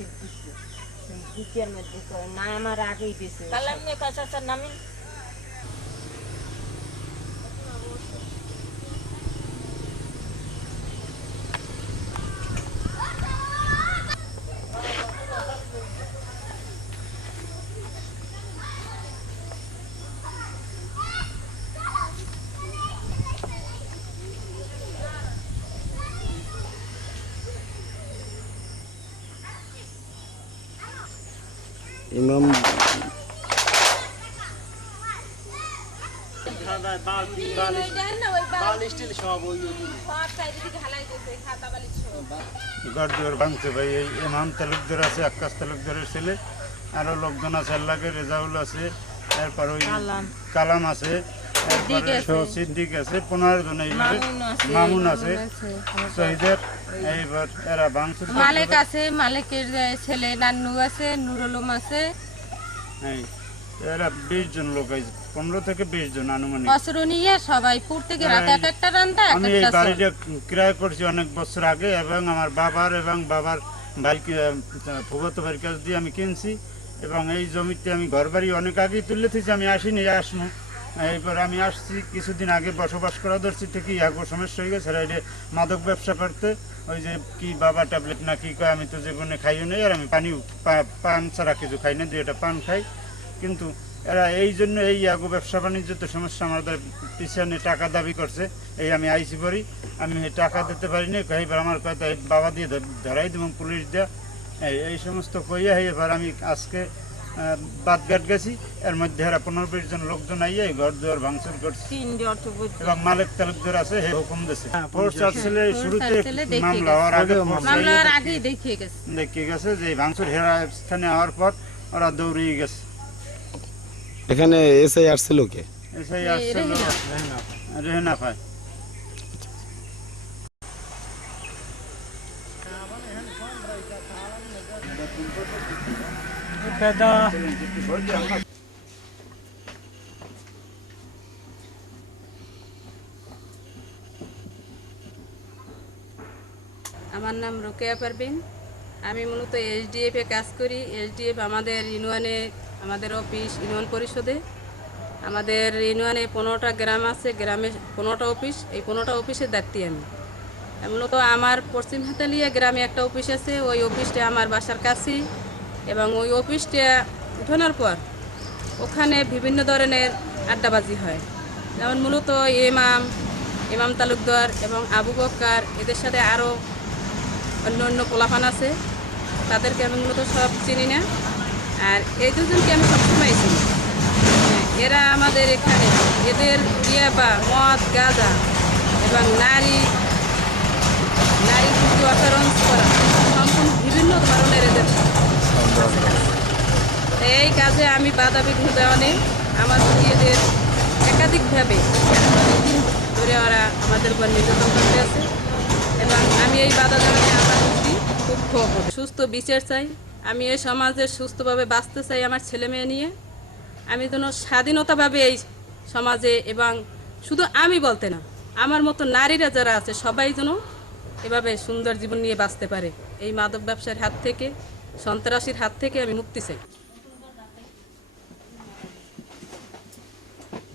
Acid দিচ্ছে বুকের মধ্যে করে না আমার আগেই বেশি তাহলে আপনি কাছে নামিন ইমাম গড়দুয়ার ভাঙছে ভাই এই ইমাম তালুকদার আছে আকাশ তালুকদারের ছেলে আরও লোকজন আছে আল্লাহকে রেজাউল আছে ওই কালাম। আছে সিদ্দিক আছে। পনেরো জন মামুন আছে। শহীদের মালিক আছে মালিকের ছেলে নান্নু আছে নুরুলম আছে। এরা বিশ জন লোক আছে পনেরো থেকে বিশ জন আনুমানিক। নিয়ে সবাই প্রত্যেকে রাতে এক একটা এক আমি এই। বাড়িটা ক্রয় করছি অনেক বছর আগে এবং আমার বাবার এবং বাবার ভাইকে ভাইয়ের কাছ দিয়ে আমি কিনছি এবং এই জমিতে আমি ঘর বাড়ি অনেক আগেই তুলে থেছি আমি আসিনি আসব। এইবার আমি আসছি কিছুদিন আগে বসবাস করা ধরছি থেকে ইয়াগো সমস্যা হয়ে গেছে মাদক ব্যবসা করতে। ওই যে কি বাবা ট্যাবলেট না কি কয়, আমি তো জীবনে খাইও নেই, আর আমি পানি পান ছাড়া কিছু খাই না, দুইটা পান খাই। কিন্তু এরা এই জন্য এই ইয়াগো ব্যবসা বাণিজ্য তো সমস্যা আমাদের পিছনে টাকা দাবি করছে। এই আমি আইসি পড়ি আমি টাকা দিতে পারিনি এবার আমার কথা বাবা দিয়ে ধরাই দেবো, পুলিশ এই এই সমস্ত কইয়া এবার আমি আজকে বাদঘাট গেছি। এর মধ্যে এরা পনেরো বিশ জন লোকজন আইয়া ঘর দুয়ার ভাঙচুর করছে। এবং মালিক তালুকদার আছে হে হুকুম দিছে। ফোর্স আসলে শুরুতে মামলা হওয়ার আগে দেখিয়ে গেছে। যে ভাঙচুর হেরা স্থানে হওয়ার পর ওরা দৌড়িয়ে গেছে। এখানে এসআই আসছিল কে? এসে আসছিল রেহেনা। আমার নাম রোকেয়া পারবিন আমি মূলত এসডিএফ কাজ করি। এসডিএফ আমাদের ইউনিয়নে, আমাদের অফিস ইউনিয়ন পরিষদে। আমাদের ইউনিয়নে পনেরোটা গ্রাম আছে। গ্রামে পনেরোটা অফিস। এই পনেরোটা অফিসের দায়িত্বে আমি। মূলত আমার পশ্চিম হাতালিয়া গ্রামে একটা অফিস আছে। ওই অফিসটা আমার বাসার কাছেই। এবং ওই অফিসটা উঠানোর পর ওখানে বিভিন্ন ধরনের আড্ডাবাজি হয়। যেমন মূলত ইমাম ইমাম তালুকদার এবং আবু বক্কার, এদের সাথে আরও অন্য অন্য পোলাপান আছে। তাদেরকে আমি মূলত সব চিনি না। আর এই দুজনকে আমি সবসময় চিনি। এরা আমাদের এখানে এদের বা মদ, গাঁজা এবং নারী নারী কিন্তু অপহরণ করা সম্পূর্ণ বিভিন্ন ধরনের এদের। এই কাজে আমি বাধা বিঘ্ন নেই। আমার এদের একাধিকভাবে ধরে ওরা আমাদের উপর নির্যাতন করতে আছে। এবং আমি এই বাধা দেওয়া নিয়ে আমার প্রতি হবে। সুস্থ বিচার চাই। আমি এই সমাজে সুস্থভাবে বাঁচতে চাই আমার ছেলে মেয়ে নিয়ে। আমি যেন স্বাধীনতাভাবে এই সমাজে এবং শুধু আমি বলতে না, আমার মতো নারীরা যারা আছে, সবাই যেন এভাবে সুন্দর জীবন নিয়ে বাঁচতে পারে। এই মাদক ব্যবসার হাত থেকে, সন্ত্রাসীর হাত থেকে আমি মুক্তি চাই।